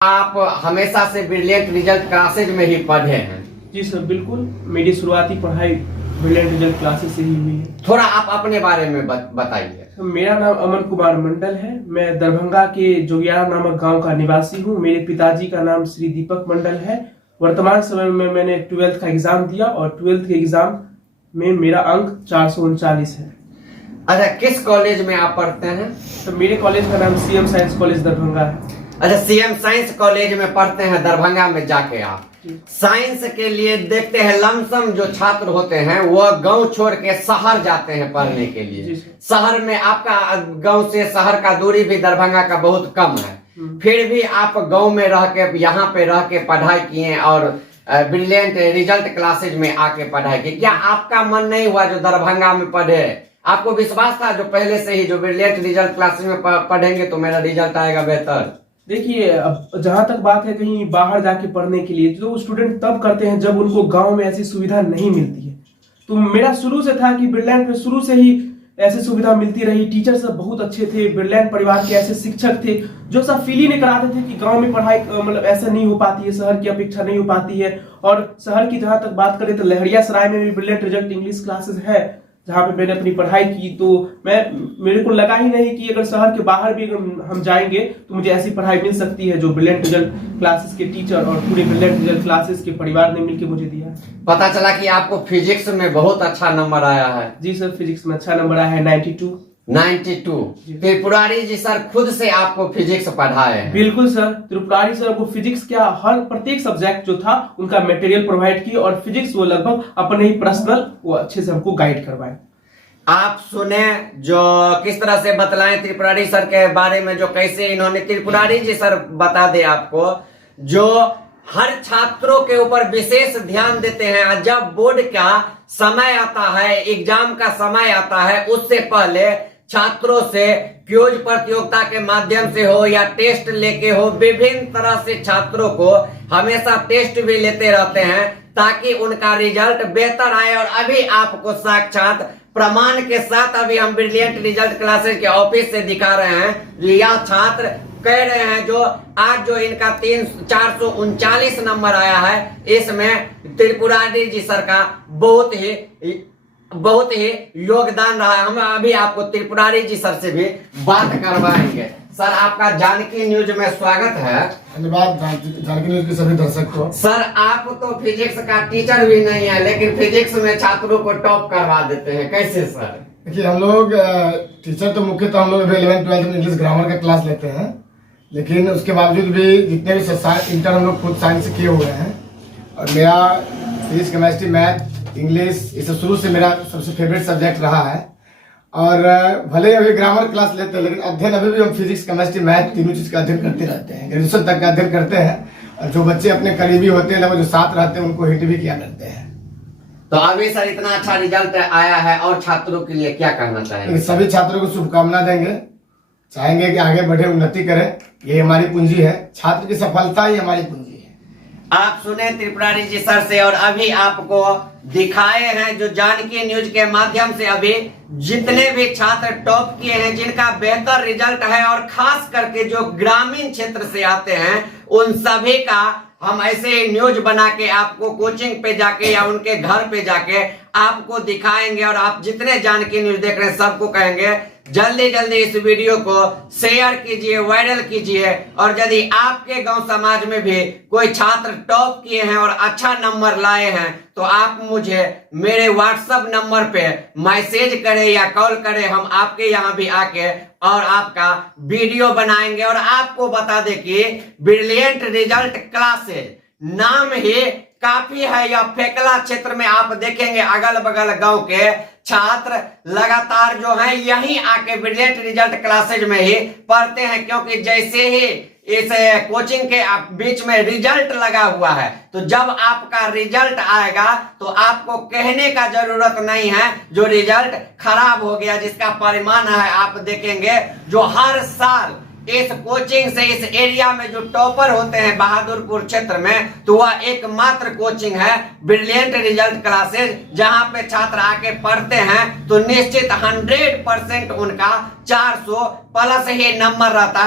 आप हमेशा से ब्रिलियंट रिजल्ट क्लासेज में ही पढ़े हैं? जी सर, बिल्कुल। मेरी शुरुआती पढ़ाई ब्रिलियंट रिजल्ट क्लासेज से ही हुई है। थोड़ा आप अपने बारे में बताइए। मेरा नाम अमन कुमार मंडल है। मैं दरभंगा के जोगियारा नामक गांव का निवासी हूं। मेरे पिताजी का नाम श्री दीपक मंडल है। वर्तमान समय में मैंने 12th का एग्जाम दिया और 12th के एग्जाम में मेरा अंक 439 है। अच्छा, किस कॉलेज में आप पढ़ते हैं? तो मेरे कॉलेज का नाम सीएम साइंस कॉलेज दरभंगा है। अच्छा, सीएम साइंस कॉलेज में पढ़ते हैं दरभंगा में जाके आप। साइंस के लिए देखते हैं लमसम जो छात्र होते हैं वो गांव छोड़ के शहर जाते हैं पढ़ने के लिए। शहर में आपका गांव से शहर का दूरी भी दरभंगा का बहुत कम है, फिर भी आप गांव में रह के यहाँ पे रह के पढ़ाई किए और ब्रिलियंट रिजल्ट क्लासेज में आके पढ़ाई की। क्या आपका मन नहीं हुआ जो दरभंगा में पढ़े? आपको विश्वास था जो पहले से ही जो ब्रिलियंट रिजल्ट क्लासेज में पढ़ेंगे तो मेरा रिजल्ट आएगा बेहतर? देखिए, अब जहां तक बात है कहीं बाहर जाके पढ़ने के लिए, जो स्टूडेंट तब करते हैं जब उनको गांव में ऐसी सुविधा नहीं मिलती है। तो मेरा शुरू से था कि ब्रिलियंट में शुरू से ही ऐसी सुविधा मिलती रही। टीचर सब बहुत अच्छे थे, ब्रिलियंट परिवार के ऐसे शिक्षक थे जो सब फील ही नहीं कराते थे कि गांव में पढ़ाई मतलब ऐसा नहीं हो पाती है, शहर की अपेक्षा नहीं हो पाती है। और शहर की जहां तक बात करें तो लहरियासराय में भी ब्रिलियंट रिजल्ट इंग्लिश क्लासेस है जहाँ पे मैंने अपनी पढ़ाई की। तो मेरे को लगा ही नहीं कि अगर शहर के बाहर भी अगर हम जाएंगे तो मुझे ऐसी पढ़ाई मिल सकती है जो ब्रिलियंट रिजल्ट क्लासेस के टीचर और पूरे ब्रिलियंट रिजल्ट क्लासेस के परिवार ने मिलकर मुझे दिया। पता चला कि आपको फिजिक्स में बहुत अच्छा नंबर आया है। जी सर, फिजिक्स में अच्छा नंबर आया है, 92। त्रिपुरारी जी सर खुद से आपको फिजिक्स पढ़ाए हैं? बिल्कुल सर, त्रिपुरारी सर वो फिजिक्स क्या हर प्रत्येक सब्जेक्ट जो था उनका मटेरियल प्रोवाइड किए और फिजिक्स वो लगभग अपने ही पर्सनल वो अच्छे से हमको गाइड करवाए। आप सुने जो किस तरह से बतलाएं त्रिपुरारी सर के बारे में, जो कैसे इन्होंने त्रिपुरारी जी सर बता दे आपको, जो हर छात्रों के ऊपर विशेष ध्यान देते हैं। जब बोर्ड का समय आता है, एग्जाम का समय आता है, उससे पहले छात्रों से क्विज प्रतियोगिता के माध्यम से हो या टेस्ट लेके हो, विभिन्न तरह से छात्रों को हमेशा टेस्ट भी लेते रहते हैं ताकि उनका रिजल्ट बेहतर आए। और अभी आपको साक्षात प्रमाण के साथ अभी हम ब्रिलियंट रिजल्ट क्लासेस के ऑफिस से दिखा रहे हैं। यह छात्र कह रहे हैं जो आज जो इनका 439 नंबर आया है, इसमें त्रिपुरारी जी सर का बहुत ही योगदान रहा है। हम अभी आपको त्रिपुरारी जी सर से भी बात करवाएंगे। सर, आपका जानकी न्यूज में स्वागत है। धन्यवाद जानकी न्यूज के सभी दर्शक को। सर, आप तो फिजिक्स का टीचर भी नहीं है लेकिन फिजिक्स में छात्रों को टॉप करवा देते हैं, कैसे सर? देखिए, हम लोग टीचर तो मुख्यतः हम लोग 11th 12th में इंग्लिश ग्रामर का क्लास लेते हैं, लेकिन उसके बावजूद भी जितने भी इंटर हम लोग खुद साइंस से किए हुए हैं। और मेरा फिजिक्स, केमिस्ट्री, मैथ, इंग्लिश ये सब शुरू से मेरा सबसे फेवरेट सब्जेक्ट रहा है। और भले अभी ग्रामर क्लास लेते हैं लेकिन अध्ययन अभी भी हम फिजिक्स, केमिस्ट्री, मैथ तीनों चीज का अध्ययन करते रहते हैं। ग्रेजुएशन तक का अध्ययन करते हैं और जो बच्चे अपने करीबी होते हैं, लगभग जो साथ रहते हैं, उनको हिट भी किया करते हैं। तो अभी सर इतना अच्छा रिजल्ट आया है और छात्रों के लिए क्या कहना चाहेंगे? सभी छात्रों को शुभकामना देंगे, चाहेंगे कि आगे बढ़े, उन्नति करें। ये हमारी पूंजी है, छात्र की सफलता ही हमारी पूंजी है। आप सुने त्रिपुरारी जी सर से और अभी आपको दिखाए हैं जो जानकी न्यूज के माध्यम से अभी जितने भी छात्र टॉप किए हैं, जिनका बेहतर रिजल्ट है और खास करके जो ग्रामीण क्षेत्र से आते हैं, उन सभी का हम ऐसे न्यूज बना के आपको कोचिंग पे जाके या उनके घर पे जाके आपको दिखाएंगे। और आप जितने जानकी न्यूज देख रहे हैं सबको कहेंगे जल्दी जल्दी इस वीडियो को शेयर कीजिए, वायरल कीजिए। और यदि आपके गांव समाज में भी कोई छात्र टॉप किए हैं और अच्छा नंबर लाए हैं तो आप मुझे मेरे व्हाट्सएप नंबर पे मैसेज करें या कॉल करें। हम आपके यहाँ भी आके और आपका वीडियो बनाएंगे। और आपको बता दें कि ब्रिलियंट रिजल्ट क्लासेज नाम ही काफी है। यह फेकला क्षेत्र में आप देखेंगे अगल बगल गांव के छात्र लगातार जो हैं यहीं आके ब्रिलियंट रिजल्ट क्लासेज में ही पढ़ते हैं, क्योंकि जैसे ही इस कोचिंग के बीच में रिजल्ट लगा हुआ है तो जब आपका रिजल्ट आएगा तो आपको कहने का जरूरत नहीं है जो रिजल्ट खराब हो गया, जिसका परिमाण है आप देखेंगे। जो हर साल इस कोचिंग से इस एरिया में जो टॉपर होते हैं बहादुरपुर क्षेत्र में, तो वह एकमात्र कोचिंग है ब्रिलियंट रिजल्ट क्लासेज, जहां पे छात्र आके पढ़ते हैं तो निश्चित 100% उनका 400 प्लस ही नंबर रहता है।